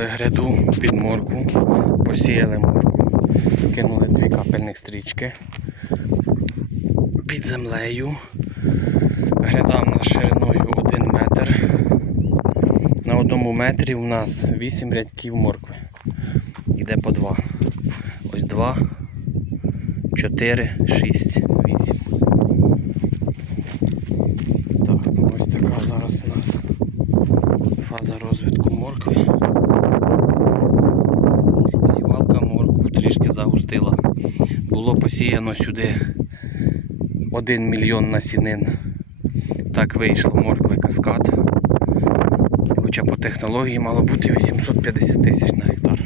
Зробили гряду під морку, посіяли морку, кинули дві капельних стрічки під землею. Гряда в нас шириною 1 метр. На одному метрі у нас 8 рядків моркви. Іде по 2. Ось 2, 4, 6, 8. Так, ось така зараз у нас фаза розвитку моркви. Сівалка моркву трішки загустила. Було посіяно сюди 1 мільйон насінин. Так вийшло моркви каскад. Хоча по технології мало бути 850 тисяч на гектар.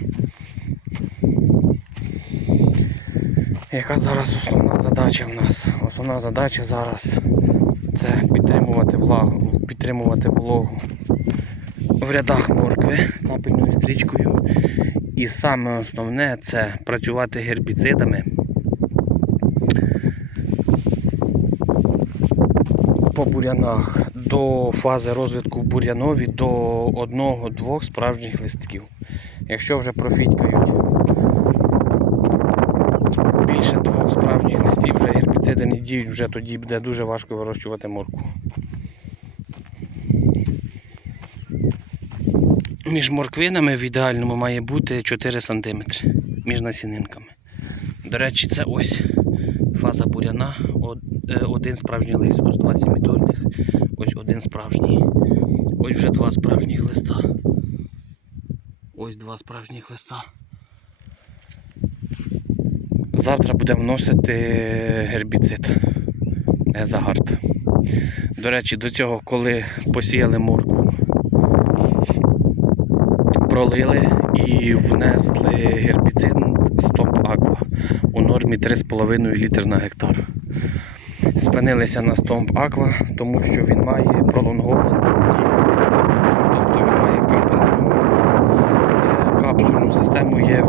Яка зараз основна задача в нас? Основна задача зараз це підтримувати влагу, підтримувати вологу в рядах моркви капельною стрічкою. І саме основне це працювати гербіцидами по бурянах до фази розвитку бурянові до одного-двох справжніх листків. Якщо вже профітькають більше двох справжніх листів, вже гербіциди не діють, вже тоді буде дуже важко вирощувати морку. Між морквинами в ідеальному має бути 4 см між насінинками. До речі, це ось фаза буряна. Е, Один справжній лист, ось два сімітольних, ось один справжній. Ось вже два справжніх листа. Ось два справжніх листа. Завтра будемо вносити гербіцид Езагард. До речі, до цього, коли посіяли моркву, пролили і внесли гербіцид Стомп Аква у нормі 3,5 літр на гектар. Спинилися на Стомп Аква, тому що він має пролонговану дію. Тобто він має капельну е, капсульну систему є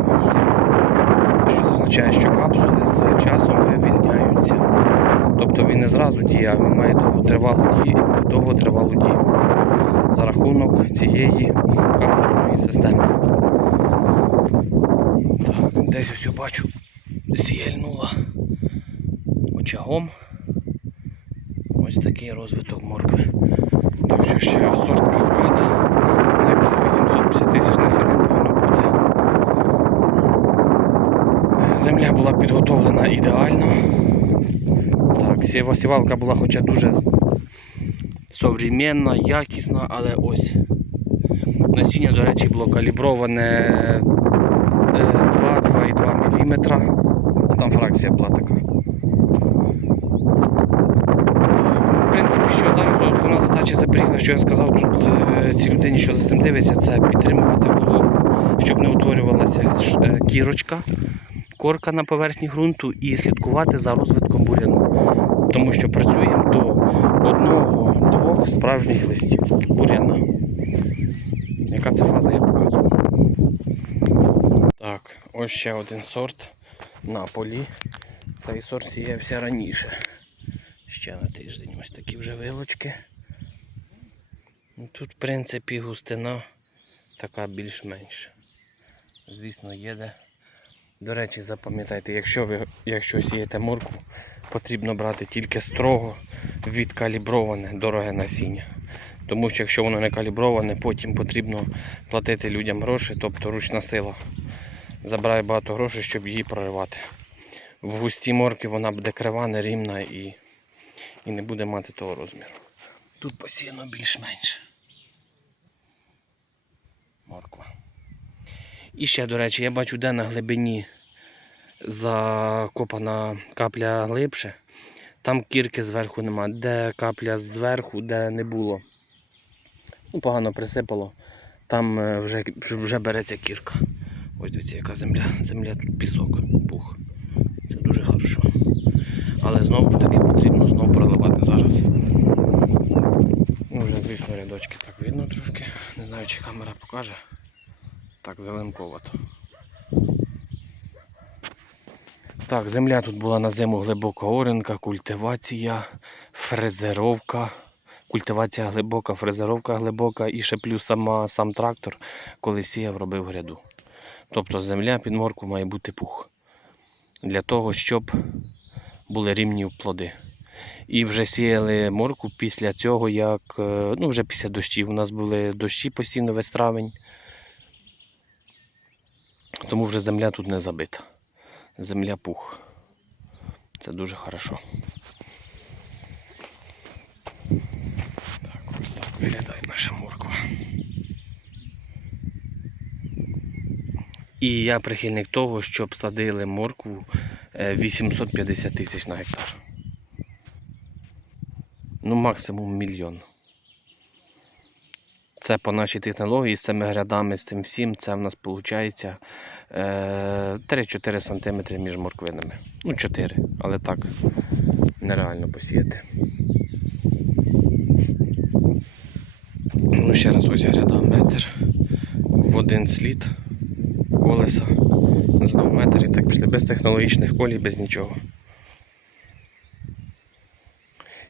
що означає, що капсули з часом вивільняються. Тобто він не зразу діє, а він має довготривалу дію, довготривалу дію за рахунок цієї капсульної системи. Так, десь ось бачу, сіяльнула очагом. Ось такий розвиток моркви. Так що ще сорт каскад. На гектар 850 тисяч насінин повинно бути. Земля була підготовлена ідеально. Так, сіва- сівалка була хоча дуже современна, якісна, але ось насіння, до речі, було каліброване е, 2-2,2 мм. Ну, Там фракція була така. Так, ну, в принципі, що зараз основна задача заберігла, що я сказав тут е, цій людині, що за цим дивиться, це підтримувати вологу, щоб не утворювалася е, кірочка корка на поверхні ґрунту і слідкувати за розвитком буряну. Тому що працюємо до одного-двох справжніх листів буряна. Яка це фаза я показую. Так, ось ще один сорт на полі. Цей сорт сіявся раніше. Ще на тиждень. Ось такі вже вилочки. Ну, Тут, в принципі, густина така більш-менш. Звісно, є де до речі, запам'ятайте, якщо ви якщо сієте морку, потрібно брати тільки строго відкаліброване дороге насіння. Тому що якщо воно не каліброване, потім потрібно платити людям гроші, тобто ручна сила забирає багато грошей, щоб її проривати. В густій морки вона буде крива, нерівна і, і не буде мати того розміру. Тут посіяно більш-менш. Морква. І ще, до речі, я бачу, де на глибині закопана капля глибше. Там кірки зверху нема. Де капля зверху, де не було. Ну, погано присипало. Там е, вже, вже береться кірка. Ось дивіться, яка земля. Земля тут пісок, пух. Це дуже хорошо. Але знову ж таки потрібно знову проливати зараз. Ну, вже, звісно, рядочки так видно трошки. Не знаю, чи камера покаже. Так, зеленковато. Так, земля тут була на зиму глибока оренка, культивація, фрезеровка. культивація глибока, фрезеровка глибока і ще плюс сама, сам трактор, коли сіяв, робив гряду. Тобто земля під морку має бути пух. Для того, щоб були рівні плоди. І вже сіяли морку після цього, як е, ну вже після дощів. У нас були дощі постійно весь травень. Тому вже земля тут не забита. Земля пух. Це дуже хорошо. Так, ось так виглядає наша морква. І я прихильник того, щоб садили моркву е, 850 тисяч на гектар. Ну, максимум мільйон. Це по нашій технології з цими грядами, з цим всім, це в нас виходить 3-4 см між морквинами. Ну, 4, але так нереально посіяти. Ну, ще раз ось гряда метр. В один слід колеса. Знову метр і так пішли без технологічних колій, без нічого.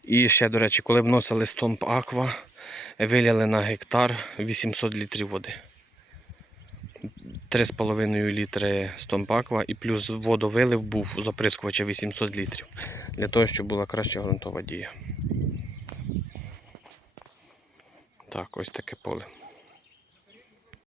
І ще, до речі, коли вносили стомп аква, виляли на гектар 800 літрів води. 3,5 літри стомпаква і плюс водовилив був з оприскувача 800 літрів. Для того, щоб була краща ґрунтова дія. Так, ось таке поле.